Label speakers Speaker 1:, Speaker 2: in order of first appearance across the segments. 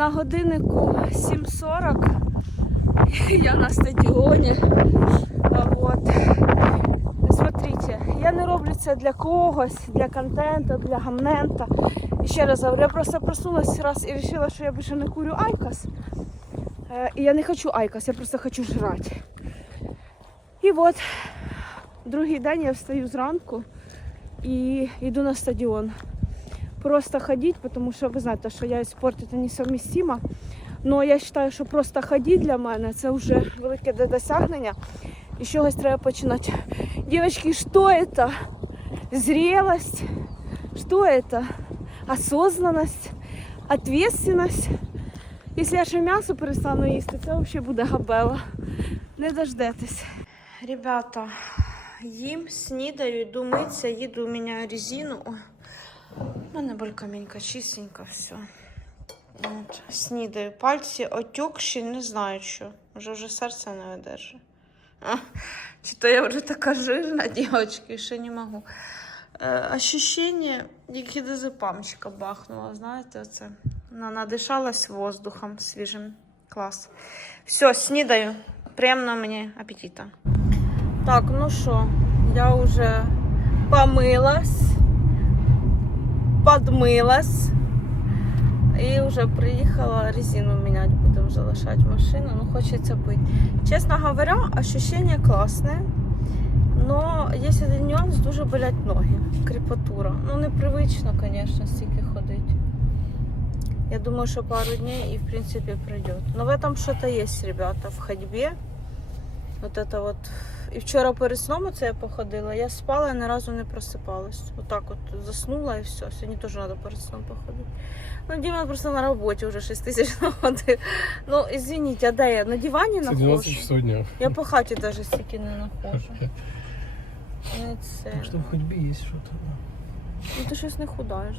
Speaker 1: На годиннику 7.40 я на стадіоні. А, Вот. Смотрите, я не роблю це для когось, для контенту, для гамнента. І ще раз говорю, я просто проснулась раз і вирішила, що я більше не курю айкос. Е, І я не хочу айкос, я просто хочу жрати. І от другий день я встаю зранку і йду на стадіон. Просто ходить, тому що ви знаєте, що я і спорт це несовмістимо. Но я вважаю, що просто ходити для мене це вже велике досягнення. І чогось треба починати. Девочки, что это? Зрелость? Что это? Осознанность? Ответственность? Якщо я ще м'ясо перестану їсти, це взагалі буде габела. Не дождетесь. Ребята, їм, снідаю, йду митися, їду, міняю резину. У мене болькаменька, чистенько все. От, снідаю. Пальці отекші, не знаю що. Вже вже серце не видержить. Чи то я вже така жирна, дівчатки, що не можу. Е, ощущення, як хідозепамчика бахнула, знаєте, оце. Вона надишалась воздухом свіжим. Клас. Все, снідаю. Приємного мені апетита. Так, ну що, я вже помилась, подмилась. І вже приїхала резину міняти, будемо вже лишати машину, ну хочеться пити. Чесно говоря, ощущение классное, но є один нюанс, дуже болять ноги, крепатура. Ну, непривично, звісно, стільки ходити. Я думаю, що пару дней і в принципі пройдет. Но в этом что-то есть, ребята, в ходьбе. Вот это вот. І вчора перед сном оце я походила, я спала і ні разу не просипалась. Отак от заснула і все. Сьогодні теж треба перед сном походити. Ну, Діма просто на роботі вже 6 тисяч находив. Ну, извините, а де я? На дивані
Speaker 2: Це 12
Speaker 1: нахожу?
Speaker 2: часов дня.
Speaker 1: Я по хаті навіть стільки не нахожу. Це.
Speaker 2: Так що в ходьбі є щось.
Speaker 1: Ну ти щось не худаєш.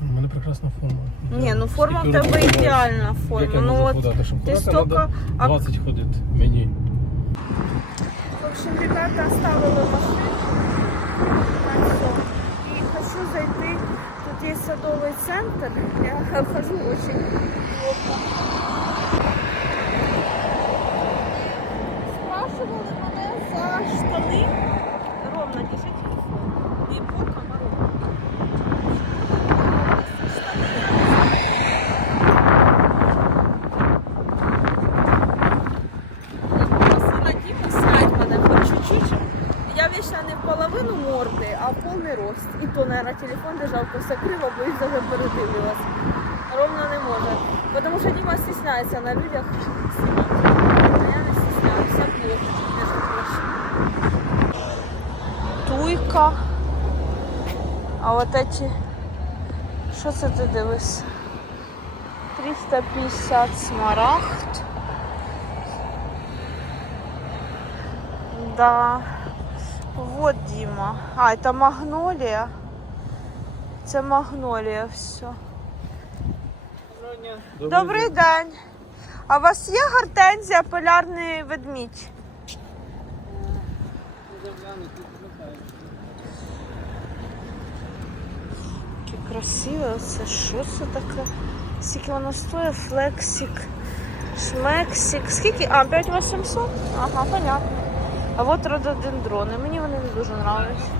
Speaker 2: У мене прекрасна форма.
Speaker 1: Ні, ну форма в тебе ідеальна форма. Ну от? Ти стільки.
Speaker 2: 20 ходить мені.
Speaker 1: Общем, ребята оставила машину. И хочу зайти. Тут есть садовый центр. Я хожу очень плохо. Спрашивали мене за штани. Ровно держи телефон. Не боком, а ровно. Просила Діму снять мене хоч чуть-чуть. щоб Я вічно не в половину морди, а в повний рост. І то, наверное, телефон держав все криво, бо їх вже передивилась. Ровно не може. Тому що Діма стісняється на людях. А я не стісняюся, було не захочу. Туйка. А от эти... Що це ти дивишся? 350 смарагд. Да. Вот Дима. А, это магнолия. Це магнолія все. Добрий день. А у вас є гортензія полярний ведмідь? Яке красиве це. Що це таке? Скільки воно стоїть? Флексик. Шмексик. Скільки? А, 5800? Ага, понятно. А от рододендрони. Мені вони не дуже подобаються.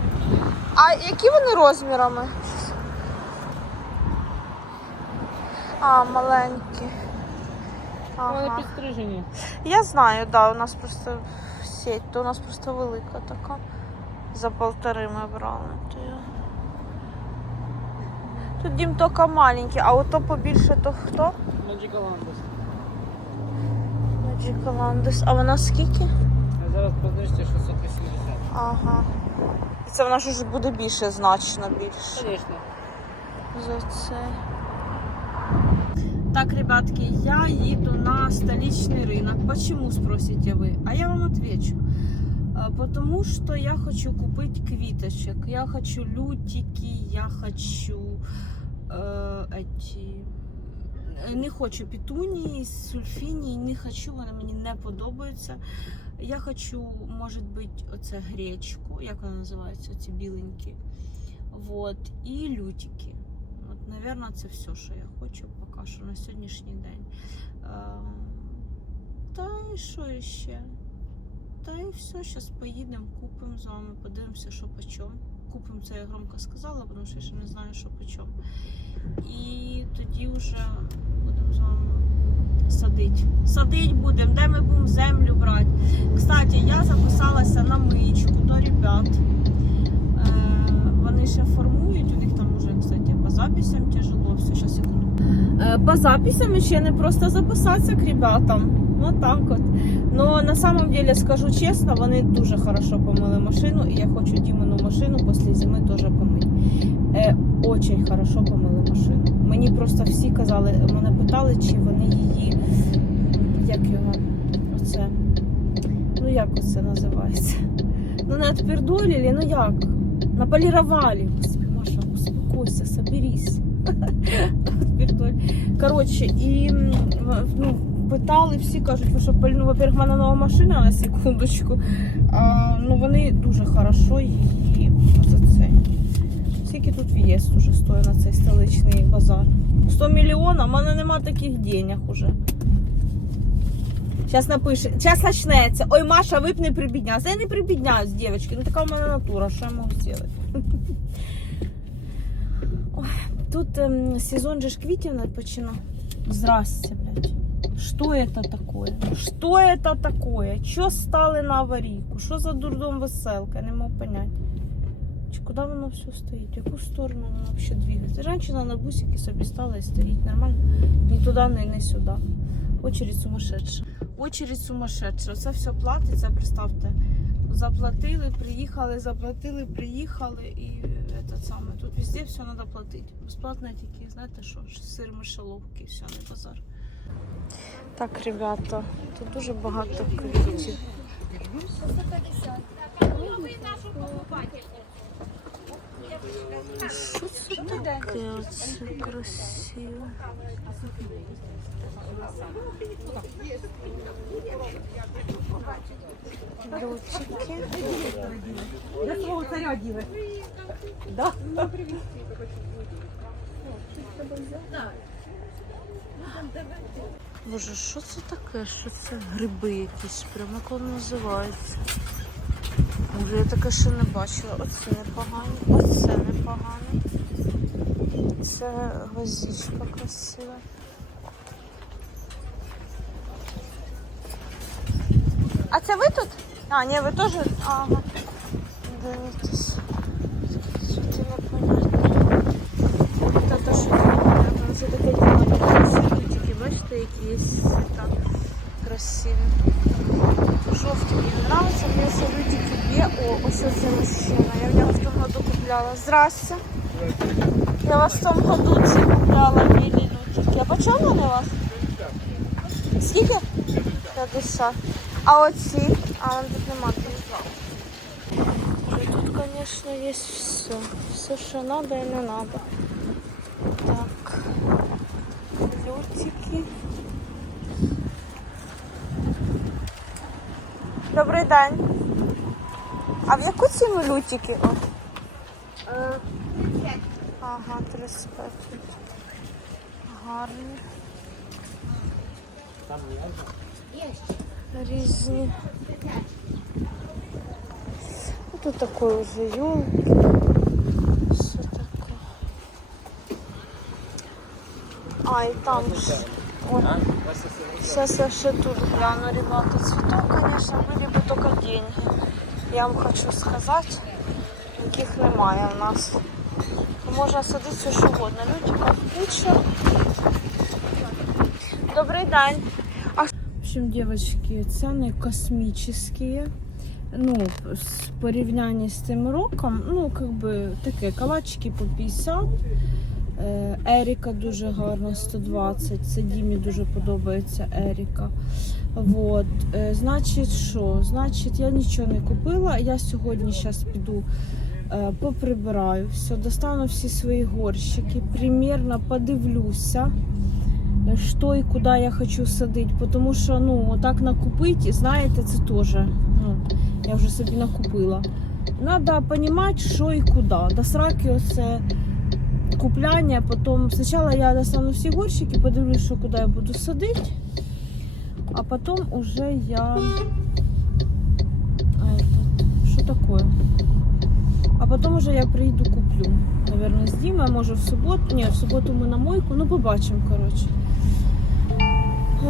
Speaker 1: А які вони розмірами? А, маленькі.
Speaker 2: Вони
Speaker 1: Ага.
Speaker 2: підстрижені.
Speaker 1: Я знаю, да, у нас просто сеть, то у нас просто велика така. За полтори ми брали. То я... Тут дім тільки маленький, а ото побільше то хто?
Speaker 2: Маджикаландус.
Speaker 1: Маджикаландус. А вона скільки?
Speaker 2: А зараз по знижці 680.
Speaker 1: Ага. І це вона ж буде більше, значно більше.
Speaker 2: Звісно.
Speaker 1: за це. Так, ребятки, я їду на столичный рынок. Почему, спросите вы? А я вам отвечу. А, Потому что я хочу купить квиточек. Я хочу лютики, я хочу э, эти... Не хочу петунії, сульфінії, не хочу, вони мені не подобаються. Я хочу, може бути, оце гречку, як вона називається, ці біленькі. Вот, і лютики. Навірно, це все, що я хочу поки що на сьогоднішній день. Та і що ще? Та і все, зараз поїдемо, купимо з вами, подивимося, що по чому. Купимо це я громко сказала, тому що я ще не знаю, що по чому. І тоді вже будемо з вами садити. Садить будемо, де ми будемо землю брати. Кстати, я записалася на миєчку до ребят. Вони ще формують, у них там уже, кстати, по записям тяжело. Все, сейчас секунду. Е, по записям ще не просто записатися к ребятам. Вот так от. Но на самом деле, скажу чесно, вони дуже хорошо помили машину, і я хочу Дімину машину після зими теж помити. Е, очень хорошо помили машину. Мені просто всі казали, мене питали, чи вони її, як його, оце, ну як оце називається? Ну не отпердолили, ну як? Наполировали. Господи, Маша, успокойся, соберись. Коротше, і ну, питали, всі кажуть, що, ну, во-первых, мене нова машина на секундочку. А, ну вони дуже хорошо її за це. Скільки тут в'їзд уже стоїть на цей столичний базар? 100 мільйонів, в мене нема таких денег уже. Зараз напише, зараз почнеться. Ой, Маша, ви б не прибіднялися. Я не прибідняюсь, дівчатки. Ну така у мене натура, що я можу зробити? Ой, тут ем, сезон же ж квітів починав. Здрасте, блядь. Что это такое? Что это такое? Чо стали на аварійку? Що за дурдом веселка? Я не можу понять. Чи куди воно все стоїть? В яку сторону воно взагалі двигається? Женщина на бусики собі стала і стоїть нормально. Ні туди, ні, ні сюди. Очередь сумасшедша. Очередь сумасшедша. Це все платиться, представте. Заплатили, приїхали, заплатили, приїхали і этот саме. Тут везде все треба платити. Безплатно тільки, знаєте що, сир мишеловки, все, не базар. Так, ребята, тут дуже багато квітів. Що це таке оце красиве?
Speaker 3: Для свого царя діли.
Speaker 1: Боже, що це таке? Що це гриби якісь? Прямо як воно називається. Боже, я таке ще не бачила. Оце непогано, оце непогано. Це гвоздичка красива. Це ви тут? А, ні, ви теж? Ага. Дивитесь. Що це непонятно. Та то, що непонятно. Це таке діло. Тільки. О, ось це мужчина. Я в нього в тому году купляла. Здрасте. Я вас в тому году ці купляла білі лютики. А по чому вони у вас? Скільки? 50. А оці? А вон тут нема білих. Тут, конечно, есть все. Все, что надо и не надо. Так. Лютики. Добрий день. А в яку ціну лютики? О. Ага, 35. Гарні. Різні. Ну, Тут такой уже елки. Все такое. А, и там ж. Ой. Сейчас я ще тут гляну, ребята. Цветов, конечно, были бы только деньги. Я вам хочу сказать, яких немає у нас. Можна садити все, що угодно. Лютика куча. Добрий день. Общем, девочки, ціни космічні. Ну, в порівнянні з тим роком, ну, как би таке, калачики по 50. Е, Еріка дуже гарна, 120. Це Дімі дуже подобається Еріка. Вот. Е, Значить, що? Значить, я нічого не купила. Я сьогодні зараз піду е, поприбираю все, достану всі свої горщики, примірно подивлюся, що і куди я хочу садити. Тому що ну, отак накупити, знаєте, це теж. Ну, я вже собі накупила. Треба розуміти, що і куди. До сраки оце купляння, потім спочатку я достану всі горщики, подивлюсь, що куди я буду садити, а потім уже я. А, это, що таке? А потім уже я прийду куплю. Наверное, з Дімою, може в суботу. Ні, в суботу ми на мойку, ну побачимо, коротше.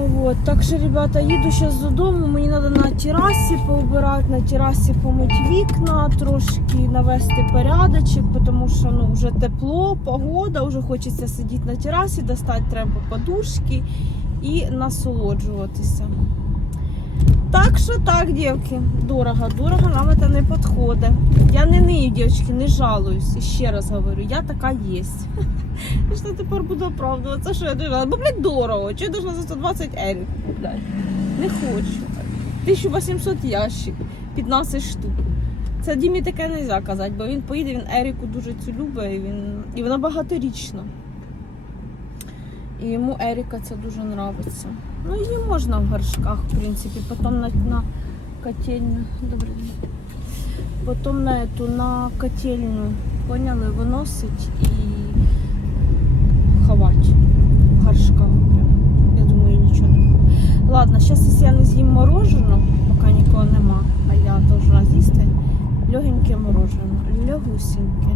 Speaker 1: Вот, так що, ребята, їду зараз додому. Мені треба на терасі поубирати, на терасі помити вікна, трошки навести порядочок, тому що ну, вже тепло, погода, вже хочеться сидіти на терасі, достати треба подушки і насолоджуватися. Так що так, дівки, дорого, дорого нам це не підходить. Я не нию, дівчатки, не жалуюсь. І ще раз говорю, я така єсть. Що тепер буду оправдуватися, що я должна. Бо, блядь, дорого. Чи я должна за 120 ерів купляти? Не хочу. 1800 ящик, 15 штук. Це Дімі таке не можна казати, бо він поїде, він Еріку дуже цю любить, і, він... і вона багаторічна. І йому Еріка це дуже подобається. Ну, її можна в горшках, в принципі, потім на, на котельню. Добрий. Потім на, эту, на котельню, поняли, виносить і ховати в горшках. Я думаю, нічого не буде. Ладно, зараз, я не з'їм мороженого, поки нікого нема, а я должна з'їсти, легеньке мороженое, легусеньке.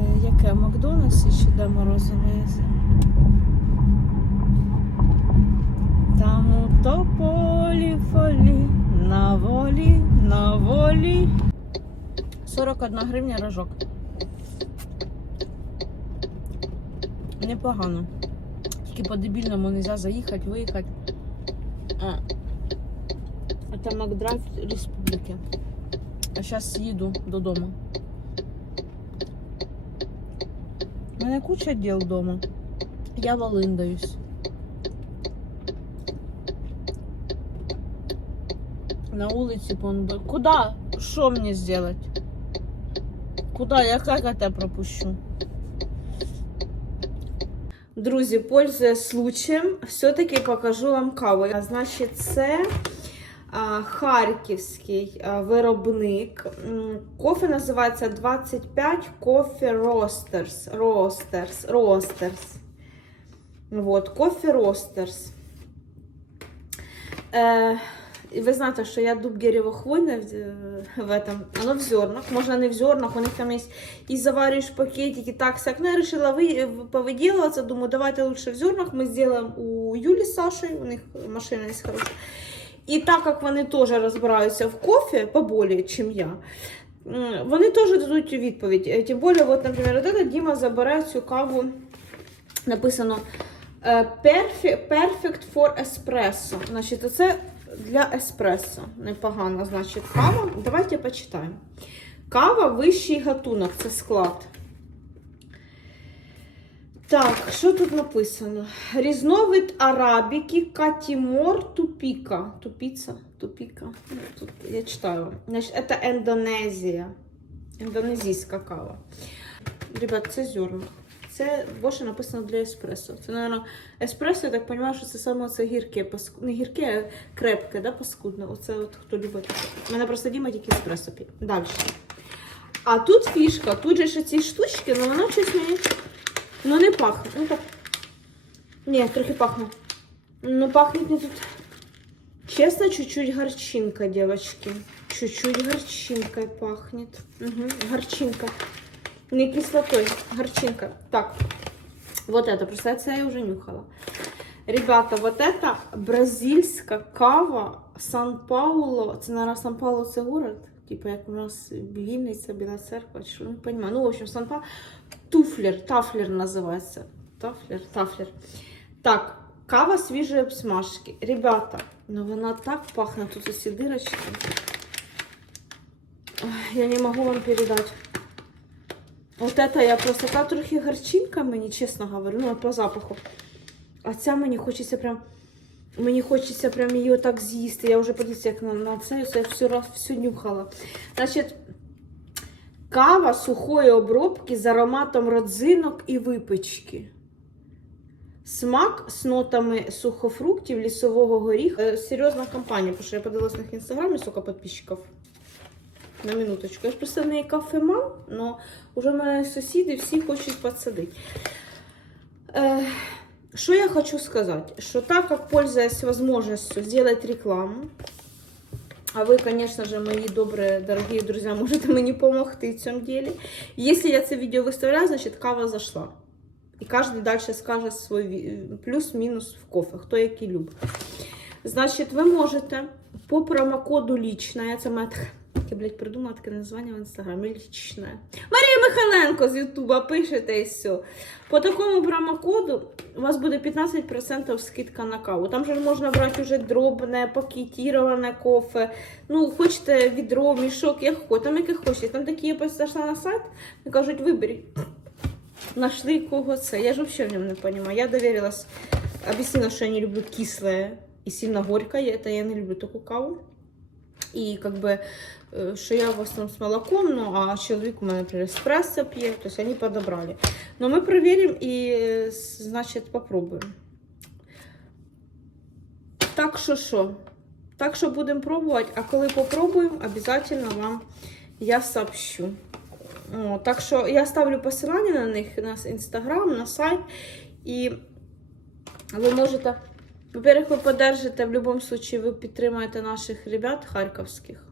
Speaker 1: Е, Яке в Макдональдсі чи де морозиво я з'їм? Там у тополі фолі, на волі, на волі. 41 гривня рожок. Непогано. Тільки по-дебільному не можна заїхати, виїхати. А. Це Макдрайв Республіки. А зараз їду додому. У мене куча діл вдома. Я волиндаюсь. На улице он был. Куда? Что мне сделать? Куда? Я как это пропущу? Друзі, пользуясь случаєм, все-таки покажу вам каву. А, Значить, це а, харківський виробник. Кофе називається 25 Coffee Roasters. Roasters. Roasters. Вот, Coffee Roasters. Е, и вы знаете, что я дуб деревохвойная в, в этом. Оно в зернах. Можно не в зернах, у них там есть и завариваешь пакетики. Так, сяк. Ну, я решила вы, повыделываться. Думаю, давайте лучше в зернах. Мы сделаем у Юли с Сашей. У них машина есть хорошая. І так як вони теж розбираються в кофе поболее, чим я, м, вони теж дадуть відповідь. Е, Тим більше, от, наприклад, от Діма забере цю каву, написано е, Perfect, perfect for espresso. Значить, це для еспресо. Непогано, значить, кава. Давайте почитаємо. Кава вищий гатунок, це склад. Так, що тут написано? Різновид арабіки Катімор тупіка. Тупіца? Тупіка. Ну, Тут я читаю. Значить, це Ендонезія. Індонезійська кава. Ребят, це зерна. Це більше написано для еспресо. Це, мабуть, еспресо, я так розумію, що це саме це гірке, паску... не гірке, а крепке, да, паскудне. Оце от хто любить. У мене просто Діма тільки еспресо п'є. Далі. А тут фішка, тут же ще ці штучки, але воно щось мені Ну не пахне. Ну так. Ні, трохи пахне. Ну пахнет не тут. Честно, чуть-чуть горчинка, девочки. Чуть-чуть горчинкой пахнет. Угу, горчинка. Не кислотой, горчинка. Так, вот это, представляете, я уже нюхала. Ребята, вот это бразильська кава Сан-Пауло. Це, наверное, Сан-Пауло це город. Типа, як у нас Вінниця, Біла Церква, що, не понимаю. Ну, в общем, Сан-Пауло. Туфлер, тафлер називається. Тафлер, тафлер. Так, кава свіжої обсмажки. Ребята, ну вона так пахне, тут усі дирочки. Я не можу вам передати. Вот это я просто та трохи горчинка мені, чесно говорю, ну по запаху. А ця мені хочеться прям. Мені хочеться прям її отак з'їсти. Я вже подивіться, як на, на це я всю раз всю нюхала. Значить, Кава сухої обробки з ароматом родзинок і випечки. Смак з нотами сухофруктів, лісового горіха. Е, Серйозна компанія, тому що я подивилась на їх інстаграмі, скільки підписчиків. На минуточку. Я ж просто не кафеман, але вже мене сусіди всі хочуть підсадити. Е, Що я хочу сказати? Що так как пользуясь возможностью сделать рекламу, а ви, звісно ж, мої добрі, дорогі друзі, можете мені допомогти в цьому ділі. Якщо я це відео виставляю, значить кава зайшла. І кожен далі скаже свій ві- плюс-мінус в кофе, хто який любить. Значить, ви можете по промокоду лічна, це моя така, я, блядь, придумала таке названня в інстаграмі лічна. Марія Михайленко з Ютуба пишете і все. По такому промокоду у вас буде 15% скидка на каву. Там же можна брати вже дробне, пакетіроване кофе. Ну, хочете відро, мішок, як хочете, там яке хочете. Там такі я зайшла на сайт і кажуть, виберіть. Нашли кого це. Я ж взагалі в ньому не розумію. Я довірилась, об'яснила, що я не люблю кисле і сильно горькое. Это я не люблю таку каву. І как бы, э, що я в основному з молоком, ну, а чоловік у мене, еспрессо п'є, то есть они подобрали. Но ми перевіримо і, е, значить, попробуємо. Так що що? Так що будемо пробувати, а коли попробуємо, обов'язково вам я сообщу. О, так що я ставлю посилання на них на інстаграм, на сайт. І ви можете, во-первых, ви поддержите, в будь-якому випадку ви підтримуєте наших ребят харківських.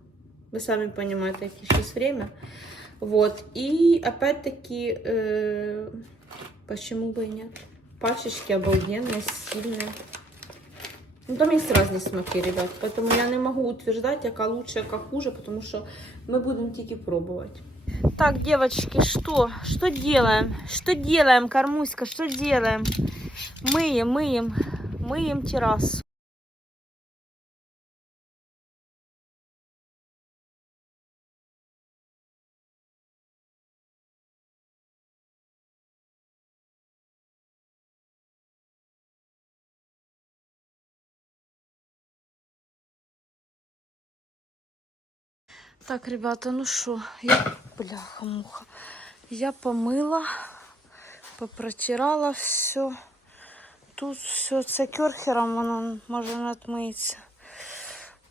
Speaker 1: Ви самі розумієте, яке зараз время. Вот. И опять-таки, э, почему бы и нет? Пачечки обалденные, сильные. Ну, там есть разные смаки, ребят. Поэтому я не могу утверждать, яка лучше, яка хуже, потому что мы будем тільки пробовать. Так, девочки, что? Что делаем? Что делаем, Кормуська, что делаем? Мыем, мыем, мыем террасу. Так, ребята, ну что, я, бляха-муха, я помыла, попротирала все. Тут все це керхером, воно може не отмиється.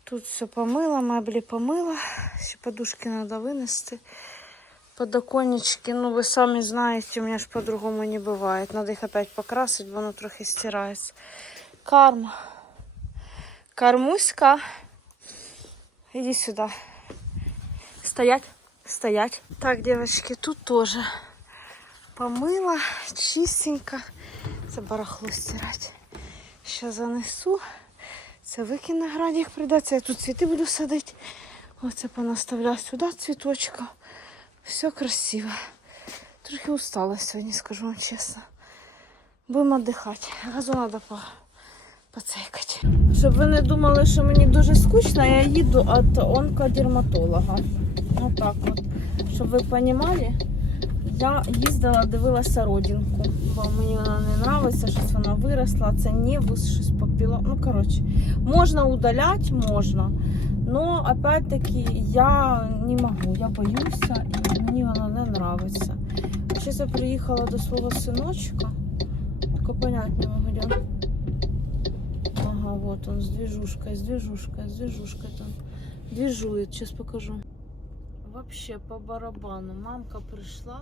Speaker 1: Тут все помила, меблі помила. Ще подушки треба винести. Подоконнички, ну ви самі знаєте, у мене ж по-другому не буває. Надо їх опять покрасить, бо воно трохи стирається. Карма. Кармуська. Иди сюда. Стоять, стоять. Так, девочки, тут тоже помыла, чистенько. Це барахло стирати. Ще занесу. Це викине градік прийдеться. Я тут цвіти буду садити. Оце понаставляю сюди цвіточка. Все красиво. Трохи устала сьогодні, скажу вам чесно. Будемо віддихати. Газу треба по... поцейкати. Щоб ви не думали, що мені дуже скучно, я їду від онкодерматолога. Отак от. Щоб ви розуміли, я їздила, дивилася родинку, бо мені вона не подобається, щось вона виросла, це невус, щось попіло. Ну, коротше, можна удаляти, можна. Но опять-таки я не можу, я боюся і мені вона не подобається. Зараз я приїхала до свого синочка. Тільки понять не можу, де. Ага, вот он с движушкой, с движушкой, с движушкой там. Движует, сейчас покажу. Вообще по барабану. Мамка пришла,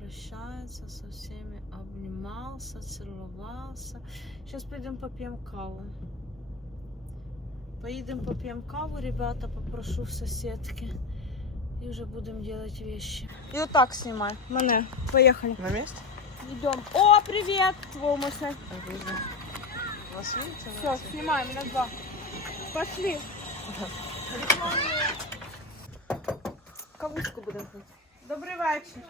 Speaker 1: прощается со всеми, обнимался, целовался. Сейчас пойдем попьем каву. Поедем попьем каву, ребята, попрошу в соседки. И уже будем делать вещи. И вот так снимай. Мене. Поехали.
Speaker 2: На месте?
Speaker 1: Идем. О, привет! Твомуся.
Speaker 2: Вас видите?
Speaker 1: Все, снимаем на два. Пошли. Кавушку будемо пити. Добрий вечір.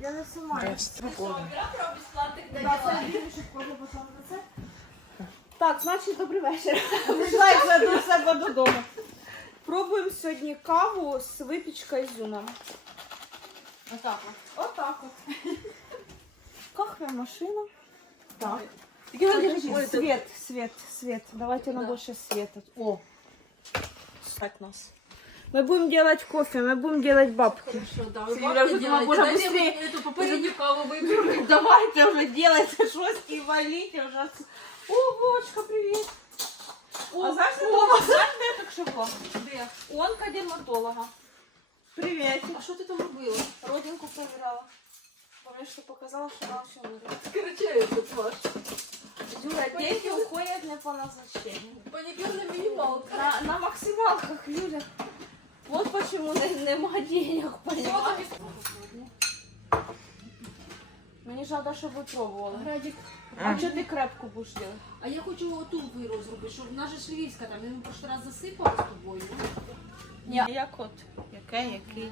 Speaker 1: Я не снимаю. Так, значить, добрий вечір. Прийшла я вже до себе додому. Пробуємо сьогодні каву з випічкою ізюмом. Отак от. Отак от. Кахве-машина. Так. Свет, свет, свет. Давайте на больше света. О, стать нас. Мы будем делать кофе, мы будем делать бабки. Юля уже думала, боже, быстрее.
Speaker 3: Эту попередню каву виберу.
Speaker 1: Давайте уже делайте шостки и валите уже. О, Вовочка, привет. А знаєш, Вова, знаєш, де я так що була?
Speaker 3: Де?
Speaker 1: Онка дерматолога. Привіт.
Speaker 3: А що ти там робила?
Speaker 1: Родинку проверяла. Помнишь, что показала, что она все вырвала.
Speaker 3: Скорочається ваш.
Speaker 1: Юля, деньги уходят не по назначению.
Speaker 3: Панікюр на мінімалка.
Speaker 1: На, на максималках, Юля. Вот почему не, нема денег, понимаешь? Мені ж треба, щоб ви пробували.
Speaker 3: Градік.
Speaker 1: А що ти крепку будеш робити?
Speaker 3: А я хочу оту виру зробити, щоб в нас же ж львівська там, він прошлий раз засипав з тобою.
Speaker 1: Ні. Як от? Яке, який?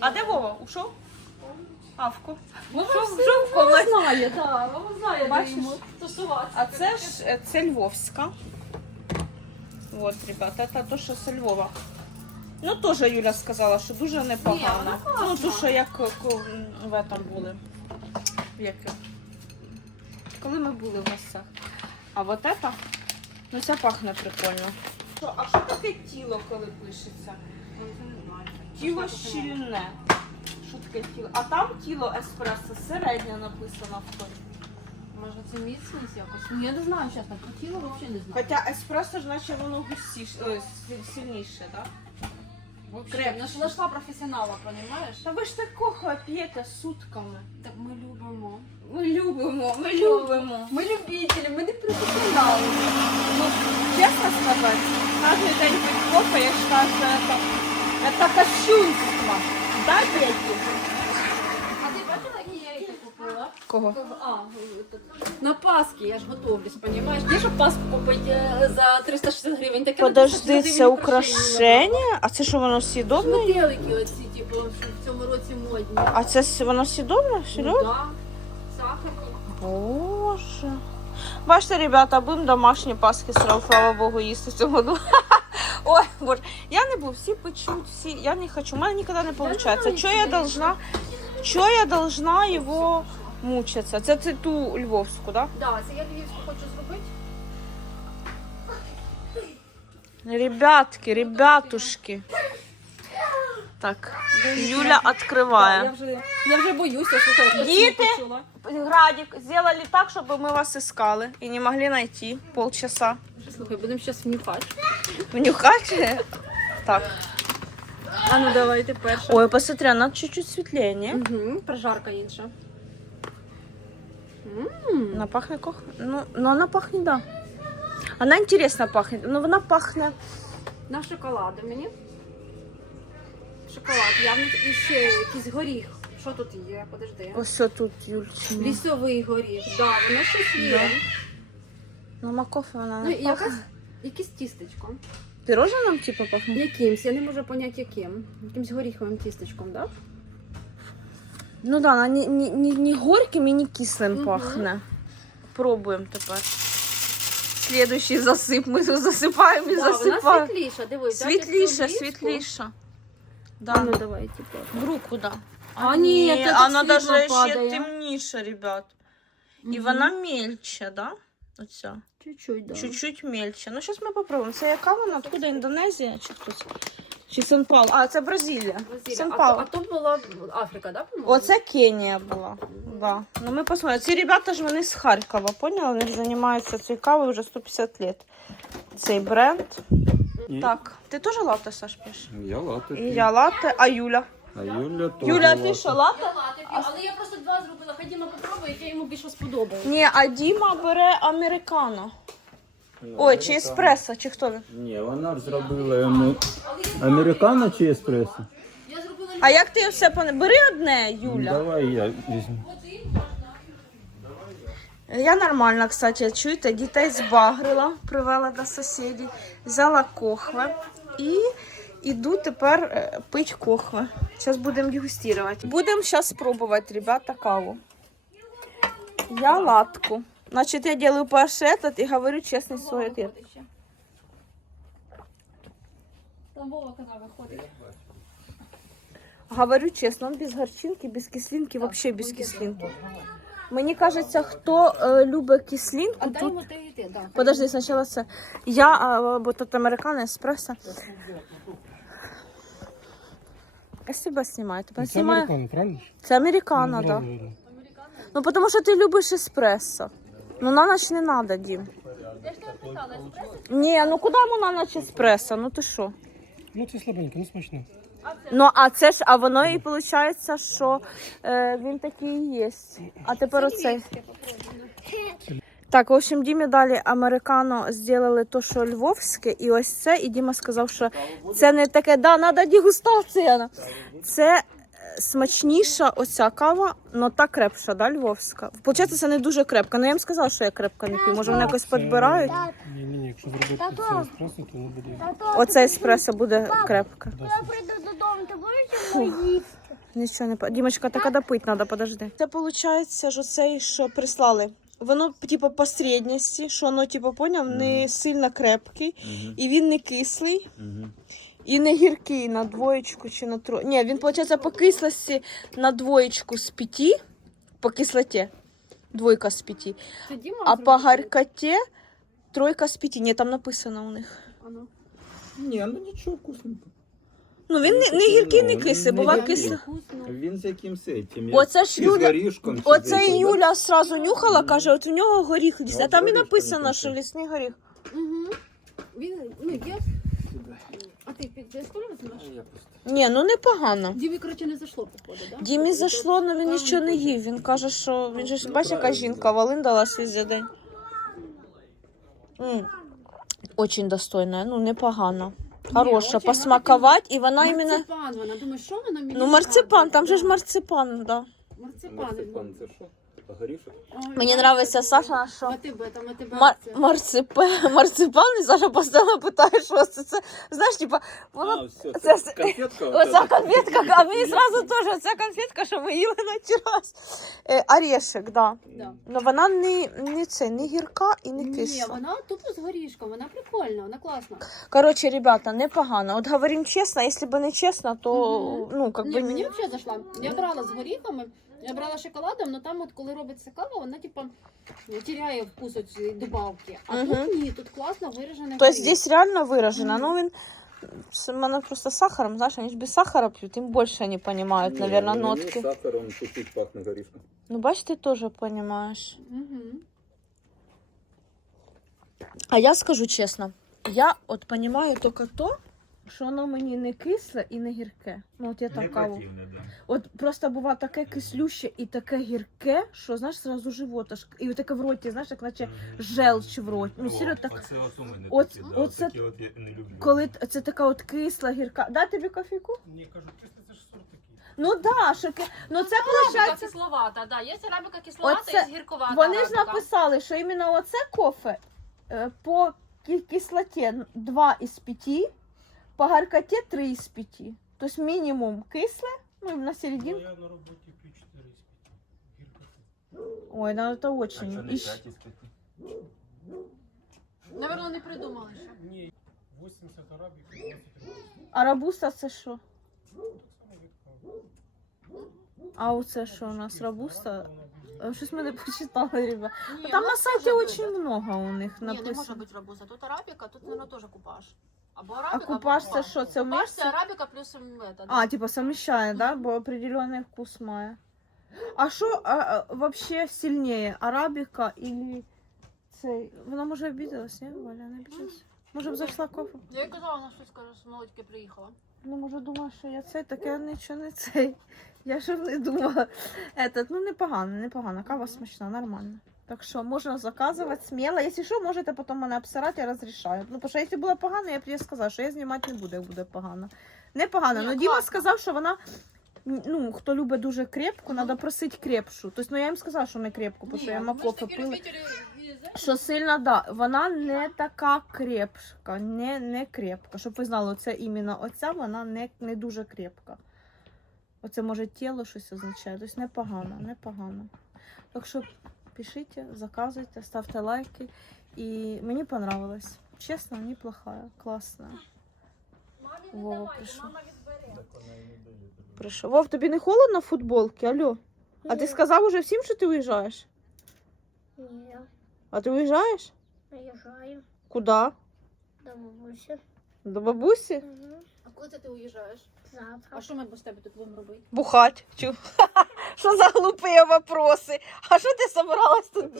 Speaker 1: А де Вова? Ушов? Авку.
Speaker 3: Вова все знає, так, Вова знає,
Speaker 1: Бачиш?
Speaker 3: йому тусуватися.
Speaker 1: А це ж е, це Львовська. Вот, ребят, это то, що з Львова. Ну, теж Юля сказала, що дуже непогано. Ну, то, що як в этом були. В яке? Коли ми були в гостях. А вот это, ну ця пахне прикольно. Що, а що таке тіло, коли пишеться? Тіло щільне. Що таке тіло? А там тіло еспресо середнє написано в той.
Speaker 3: Може це міцність якось? Ну я не знаю, чесно, про тіло взагалі не знаю.
Speaker 1: Хоча еспресо ж наче воно густіше, ой, сильніше, так?
Speaker 3: Вообще, ну ж знайшла професіонала, розумієш?
Speaker 1: Та ви ж такого п'єте сутками.
Speaker 3: Так ми любимо.
Speaker 1: Ми любимо, ми любимо.
Speaker 3: Ми любителі, ми не професіонали.
Speaker 1: Ну, чесно сказати, кожен день вважаю, що це, це кощунство. Да, дети?
Speaker 3: А ти бачила, які я яйця
Speaker 1: Кого?
Speaker 3: А, на Пасхи я ж готовлюсь, понимаешь? Де ж Пасху купити е, за 360 гривень? Таке
Speaker 1: Подожди, це украшення? А це що воно сідобне?
Speaker 3: Метелики оці, типу, що в цьому році модні.
Speaker 1: А це с- воно сідобне?
Speaker 3: Ну,
Speaker 1: Серйозно?
Speaker 3: да. Сахарні.
Speaker 1: Боже. Бачите, ребята, будемо домашні паски сразу, слава Богу, їсти в цьому году. Ой, боже, я не буду, всі печуть, всі, я не хочу, у мене ніколи не виходить. Що я должна, що я должна його мучитися? Це ти ту львовську, да?
Speaker 3: Да, це я львівську хочу зробити.
Speaker 1: Ребятки, ребятушки. Так, Юля
Speaker 3: Я
Speaker 1: відкриває.
Speaker 3: вже, я вже боюся, що це
Speaker 1: Діти! Градик, сделали так, щоб ми вас искали і не могли знайти полчаса.
Speaker 3: Слухай, будемо зараз внюхати.
Speaker 1: Внюхать? Так.
Speaker 3: А ну давай ти перша.
Speaker 1: Ой, посмотри, она чуть-чуть светлее, не?
Speaker 3: Угу, прожарка інша. М,
Speaker 1: Она пахнет кох... Ну, но она пахнет, да. Она интересно пахнет. Но она пахнет...
Speaker 3: На шоколаду мені. Шоколад, явно і ще якийсь горіх. Що тут є? Подожди.
Speaker 1: Ось все тут, Юльчина.
Speaker 3: Лісовий горіх, да, воно щось є.
Speaker 1: Ну, макофе вона
Speaker 3: Ну,
Speaker 1: не
Speaker 3: і якась, якесь тістечко.
Speaker 1: Пирожным типа пахнет?
Speaker 3: Якимсь, я не можу поняти яким. Якимсь горіховим тістечком, так? Да?
Speaker 1: Ну да, она не, не, не, не горьким и не кислым
Speaker 3: Мгм.
Speaker 1: пахнет. Пробуем тепер. Следующий засип. Ми тут засипаємо і
Speaker 3: Да, вона
Speaker 1: засипаємо.
Speaker 3: світліша, дивись. взяти
Speaker 1: Світліше.
Speaker 3: А
Speaker 1: Да.
Speaker 3: ну давай, типу.
Speaker 1: В руку, да.
Speaker 3: А, ні, це так
Speaker 1: вона
Speaker 3: світло
Speaker 1: даже ще
Speaker 3: падає.
Speaker 1: темніша, ребят. І
Speaker 3: Мгм.
Speaker 1: вона мельче, да? Оця.
Speaker 3: Чуть-чуть, да.
Speaker 1: Чуть-чуть мельче. Ну, зараз ми попробуємо. Це яка вона? Откуда Індонезія чи хтось? Чи Сан-Паулу? А, це Бразилія.
Speaker 3: Бразилія. А, то, а то була Африка, да, по-моєму?
Speaker 1: Оце Кенія була. Да. Ну ми посмотримо. Ці ребята ж вони з Харкова, поняли? Вони займаються цією кавою вже 150 років. Цей бренд.
Speaker 4: І
Speaker 1: Так, ти теж латте, Саш, п'єш?
Speaker 4: Я лати.
Speaker 1: І я латте, а Юля?
Speaker 4: А Юля теж
Speaker 1: Юля,
Speaker 4: лати.
Speaker 1: ти що, латте?
Speaker 3: Я але я просто два зробила. Ходімо попробуй, яке йому більше сподобалось.
Speaker 1: Ні, а Діма бере американо. Ой, чи еспресо, чи хто?
Speaker 4: Ні, вона зробила йому американо чи еспресо?
Speaker 1: А як ти все пане? Бери одне, Юля.
Speaker 4: Давай я візьму.
Speaker 1: Я нормально, кстати, чуєте, дітей збагрила, привела до сусідів, взяла кохве і іду тепер е, пить кохве. Зараз будемо дегустувати. Будемо зараз спробувати, ребята, каву. Я латку. Значит, я делаю перший этот и говорю честный свой ответ.
Speaker 3: Там Вова казав, виходить.
Speaker 1: Говорю чесно, он без горчинки, без кислинки, вообще без кислинки. Мені кажеться, хто е, любить кислинку,
Speaker 3: А
Speaker 1: тут... Подожди, спочатку це. Я, а, бо тут американо, еспресо. Я себе знімаю. Тебе
Speaker 5: Це
Speaker 1: знімаю.
Speaker 5: американо, правильно?
Speaker 1: Це американо, так. Да. Ну, тому що ти любиш еспресо. Ну, на ніч не треба, Дім.
Speaker 3: Я ж тебе питала, еспресо?
Speaker 1: Ні, ну куди вона наче еспресо? Ну ти що?
Speaker 2: Ну це слабенько, ну смачно.
Speaker 1: Ну, а це ж, а воно і виходить, що е, він такий і є. А тепер оцей. Так, в общем, Дімі далі американо зробили то, що львовське, і ось це. І Діма сказав, що це не таке, да, треба дегустація. Це смачніша оця кава, але та крепша, да, львовська. Получається, це не дуже крепка. Ну я їм сказала, що я крепка не п'ю. Може, вони якось підбирають.
Speaker 2: Ні, ні, ні, якщо зробити це еспресо, то воно буде.
Speaker 1: Оце еспресо буде крепка.
Speaker 5: Я прийду додому, ти будеш його їсти?
Speaker 1: Нічого не по- Дімочка, так а допити треба, подожди. Це виходить, що цей, що прислали. Воно, типу, посередності, що воно, типу, поняв, не сильно крепкий, і він не кислий, і не гіркий на двоєчку чи на тро. Ні, він, виходить, по кислості на двоєчку з п'яти, по кислоті, двойка з
Speaker 3: Діма
Speaker 1: а по гаркоті тройка з п'яти. Ні, там написано у них.
Speaker 3: Ну.
Speaker 4: Ні, ну нічого вкусненько.
Speaker 1: Ну, він не, не гіркий, не
Speaker 4: Ну,
Speaker 1: кислий,
Speaker 4: не
Speaker 1: буває кислий.
Speaker 3: Вкусно.
Speaker 4: Він з якимсь этим. як-
Speaker 1: Оце ж Юля-
Speaker 4: горішком. чи з
Speaker 1: Оце і
Speaker 4: да?
Speaker 1: Юля сразу нюхала, каже, от у нього горіх ліс.
Speaker 4: Ну,
Speaker 1: А там і написано,
Speaker 4: там
Speaker 1: що лісний горіх.
Speaker 3: Угу. Він, ну, я... Ти під?
Speaker 1: Ні, ну непогано.
Speaker 3: Дімі, коротше, не зайшло, походу, да?
Speaker 1: Дімі зайшло, але він нічого не їв. Він каже, що він же ж бачиш, яка жінка валин дала свій за день. М. Очень достойна, ну непогано. Хороша,
Speaker 3: очень,
Speaker 1: посмакувати, і вона іменно.
Speaker 3: Марципан, вона, думаю, що вона мені
Speaker 1: Ну, марципан, там же ж марципан, да.
Speaker 3: Марципан.
Speaker 4: Марципан, це що? Горішок?
Speaker 1: Мені подобається Саша, що Мар-
Speaker 3: це.
Speaker 1: марципан, марципан, і Саша постійно питає, що це. це. Знаєш, типа, воно
Speaker 4: А, все,
Speaker 1: це-
Speaker 4: це конфетка.
Speaker 1: Оця конфетка, а мені зразу теж оця конфетка, що ми їли на террас. Е, орешек, да.
Speaker 3: Да.
Speaker 1: Ну вона не, не це, не гірка і не
Speaker 3: Ні,
Speaker 1: кисла.
Speaker 3: вона тупо з горішком, вона прикольна, вона класна.
Speaker 1: Короче, ребята, непогано. От говорим чесно, якщо б не чесно, то
Speaker 3: Мгм.
Speaker 1: ну как
Speaker 3: Ні,
Speaker 1: би
Speaker 3: мені взагалі зайшла. Я брала з горіхами, я брала шоколадом, але там, от коли робиться кава, вона типа теряє вкус от цієї добавки. А
Speaker 1: Мгм.
Speaker 3: тут ні, тут класно виражений
Speaker 1: То
Speaker 3: горіх.
Speaker 1: есть здесь реально выражено.
Speaker 3: Мгм.
Speaker 1: Ну він с- мене просто з сахаром, знаєш, вони ж без сахара п'ють, тим більше не розуміють, наверное, нотки.
Speaker 4: Сахаром чуть-чуть пахне горішком.
Speaker 1: Ну бачиш, ти теж розумієш.
Speaker 3: Мгм.
Speaker 1: А я скажу чесно, я от розумію тільки то, що воно мені не кисле і не гірке. Ну от я так каву. От просто буває таке кислюще і таке гірке, що знаєш, зразу живот аж і таке в роті, знаєш, як наче желч в роті. Ну, сіро так.
Speaker 6: Оце от у мене
Speaker 1: От-
Speaker 6: такі, да,
Speaker 1: оце-
Speaker 6: такі от я не люблю.
Speaker 1: Коли т- це така от кисла, гірка. Дай тобі кофійку?
Speaker 2: Ні, кажу, чисто це ж сорт такий.
Speaker 1: Ну да, що ки- ну це
Speaker 3: Арабіка
Speaker 1: виходить.
Speaker 3: кисловата, да. Є арабіка кисловата,
Speaker 1: Оце-
Speaker 3: є гірковата.
Speaker 1: Вони ж
Speaker 3: арабіка.
Speaker 1: написали, що іменно оце кофе е, по ки- кислоті 2 із 5, по гаркоті 3 із 5. Тобто мінімум кисле, ну на
Speaker 2: Ну,
Speaker 1: серединку.
Speaker 2: я на роботі п'ю 4 з 5. Гірка.
Speaker 1: Ой, ну це
Speaker 6: А
Speaker 1: очень.
Speaker 6: це не
Speaker 1: І
Speaker 6: із.
Speaker 3: Наверно, придумали ще.
Speaker 2: Ні, 80 арабік, 20 років.
Speaker 1: А рабуста це що? А оце що у нас рабуста? Е, Щось ми не почитали, ребят.
Speaker 3: Ні,
Speaker 1: Там
Speaker 3: ну,
Speaker 1: на сайті
Speaker 3: може
Speaker 1: дуже
Speaker 3: бути.
Speaker 1: много у них
Speaker 3: Ні, не може бути рабуза. Тут арабіка, тут, мабуть, теж купаж. Або
Speaker 1: А купаж це що? Це
Speaker 3: Купаж
Speaker 1: вместе?
Speaker 3: це арабіка плюс м, это,
Speaker 1: А, типа совмещає, да? Бо определенний вкус має. А що а, а, вообще сильнее? Арабіка или цей? Вона може обідалась, ні? Валя, не обідалась? Може б зайшла кофе?
Speaker 3: Я їй казала, вона щось каже, з молодьки приїхала.
Speaker 1: Ну, може, думала, що я цей, так я нічого не цей. Я ж не думала. Этот, ну, непогано, непогано. Кава смачна, нормально. Так що можна заказувати сміло. Якщо що, можете потім мене обсирати, я розрішаю. Ну, тому що якщо було погано, я б їй сказала, що я знімати не буду, як буде погано. Непогано.
Speaker 3: Ні,
Speaker 1: Ну, Діма
Speaker 3: класно.
Speaker 1: сказав, що вона. Ну, хто любить дуже крепку, треба просити крепшу. Тобто, ну я їм сказала, що не крепку, бо що я макофе пила. Що сильно, да, вона не така крепка, не, не крепка. Щоб ви знали, оце іменно оця, вона не, не дуже крепка. Оце може тіло щось означає. Тобто непогано, непогано. Так що пишіть, заказуйте, ставте лайки. І мені понравилось. Чесно, неплохая, класна. Вова прийшов. Прийшов. Вов, тобі не холодно в футболці? Алло? А ти сказав уже всім, що ти уїжджаєш?
Speaker 5: Ні,
Speaker 1: А ти уїжджаєш?
Speaker 5: наїжджаю
Speaker 1: Куди?
Speaker 5: до бабусі.
Speaker 1: До бабусі?
Speaker 5: Угу.
Speaker 3: А коли це ти уїжджаєш?
Speaker 5: Завтра.
Speaker 3: А що ми без тебе тут будемо робити?
Speaker 1: Бухать. Чу. Що за глупі вопроси? А що ти собиралась тут?